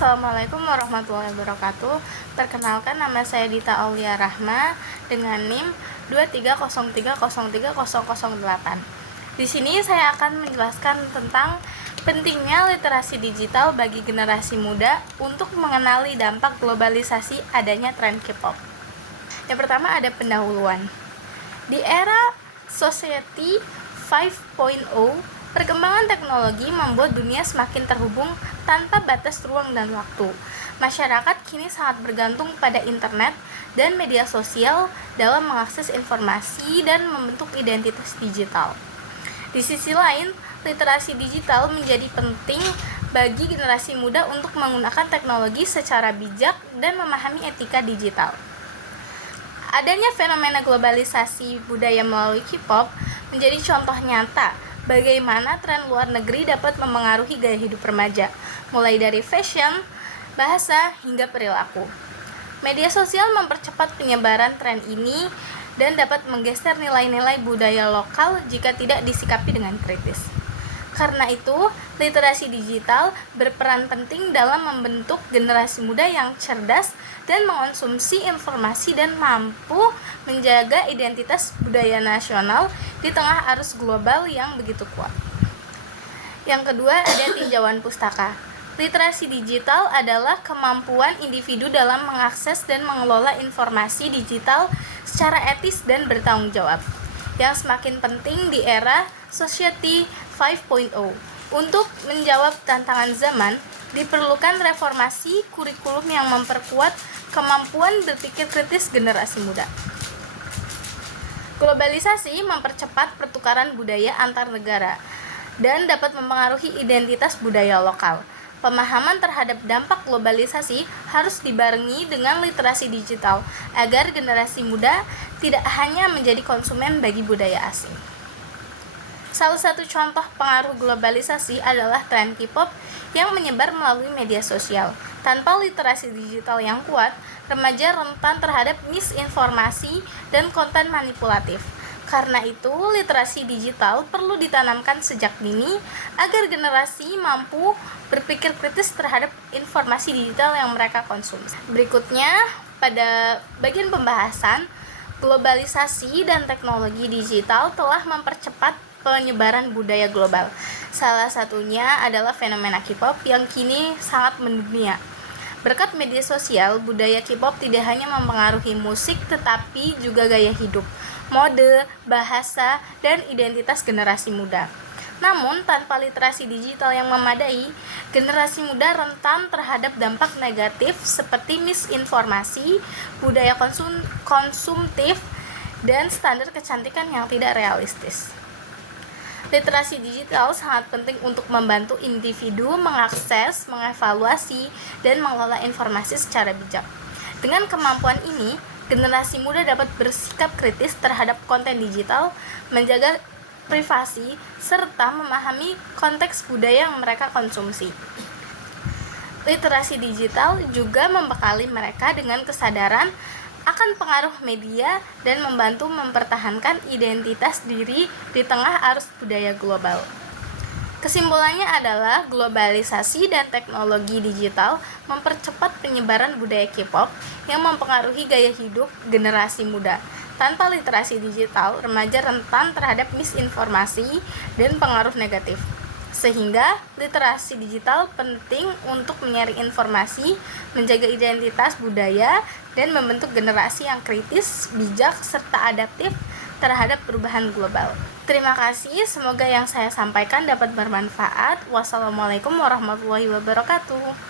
Assalamualaikum warahmatullahi wabarakatuh. Perkenalkan, nama saya Dita Aulia Rahma dengan NIM 230303008. Di sini saya akan menjelaskan tentang pentingnya literasi digital bagi generasi muda untuk mengenali dampak globalisasi adanya tren K-pop. Yang pertama ada pendahuluan. Di era Society 5.0, perkembangan teknologi membuat dunia semakin terhubung tanpa batas ruang dan waktu. Masyarakat kini sangat bergantung pada internet dan media sosial dalam mengakses informasi dan membentuk identitas digital. Di sisi lain, literasi digital menjadi penting bagi generasi muda untuk menggunakan teknologi secara bijak dan memahami etika digital. Adanya fenomena globalisasi budaya melalui K-pop menjadi contoh nyata bagaimana tren luar negeri dapat memengaruhi gaya hidup remaja, mulai dari fashion, bahasa, hingga perilaku. Media sosial mempercepat penyebaran tren ini dan dapat menggeser nilai-nilai budaya lokal jika tidak disikapi dengan kritis. Karena itu, literasi digital berperan penting dalam membentuk generasi muda yang cerdas dan mengonsumsi informasi dan mampu menjaga identitas budaya nasional di tengah arus global yang begitu kuat. Yang kedua, ada tinjauan pustaka. Literasi digital adalah kemampuan individu dalam mengakses dan mengelola informasi digital secara etis dan bertanggung jawab, yang semakin penting di era Society 5.0. Untuk menjawab tantangan zaman, diperlukan reformasi kurikulum yang memperkuat kemampuan berpikir kritis generasi muda. Globalisasi mempercepat pertukaran budaya antar negara dan dapat mempengaruhi identitas budaya lokal. Pemahaman terhadap dampak globalisasi harus dibarengi dengan literasi digital agar generasi muda tidak hanya menjadi konsumen bagi budaya asing. Salah satu contoh pengaruh globalisasi adalah tren K-pop yang menyebar melalui media sosial. Tanpa literasi digital yang kuat, remaja rentan terhadap misinformasi dan konten manipulatif. Karena itu, literasi digital perlu ditanamkan sejak dini agar generasi mampu berpikir kritis terhadap informasi digital yang mereka konsumsi. Berikutnya, pada bagian pembahasan, globalisasi dan teknologi digital telah mempercepat penyebaran budaya global. Salah satunya adalah fenomena K-pop yang kini sangat mendunia. Berkat media sosial, budaya K-pop tidak hanya mempengaruhi musik tetapi juga gaya hidup, mode, bahasa, dan identitas generasi muda. Namun, tanpa literasi digital yang memadai, generasi muda rentan terhadap dampak negatif seperti misinformasi, budaya konsumtif, dan standar kecantikan yang tidak realistis. Literasi digital sangat penting untuk membantu individu mengakses, mengevaluasi, dan mengelola informasi secara bijak. Dengan kemampuan ini, generasi muda dapat bersikap kritis terhadap konten digital, menjaga privasi, serta memahami konteks budaya yang mereka konsumsi. Literasi digital juga membekali mereka dengan kesadaran akan pengaruh media dan membantu mempertahankan identitas diri di tengah arus budaya global. Kesimpulannya adalah globalisasi dan teknologi digital mempercepat penyebaran budaya K-pop yang mempengaruhi gaya hidup generasi muda. Tanpa literasi digital, remaja rentan terhadap misinformasi dan pengaruh negatif. Sehingga literasi digital penting untuk menyaring informasi, menjaga identitas budaya, dan membentuk generasi yang kritis, bijak, serta adaptif terhadap perubahan global. Terima kasih, semoga yang saya sampaikan dapat bermanfaat. Wassalamualaikum warahmatullahi wabarakatuh.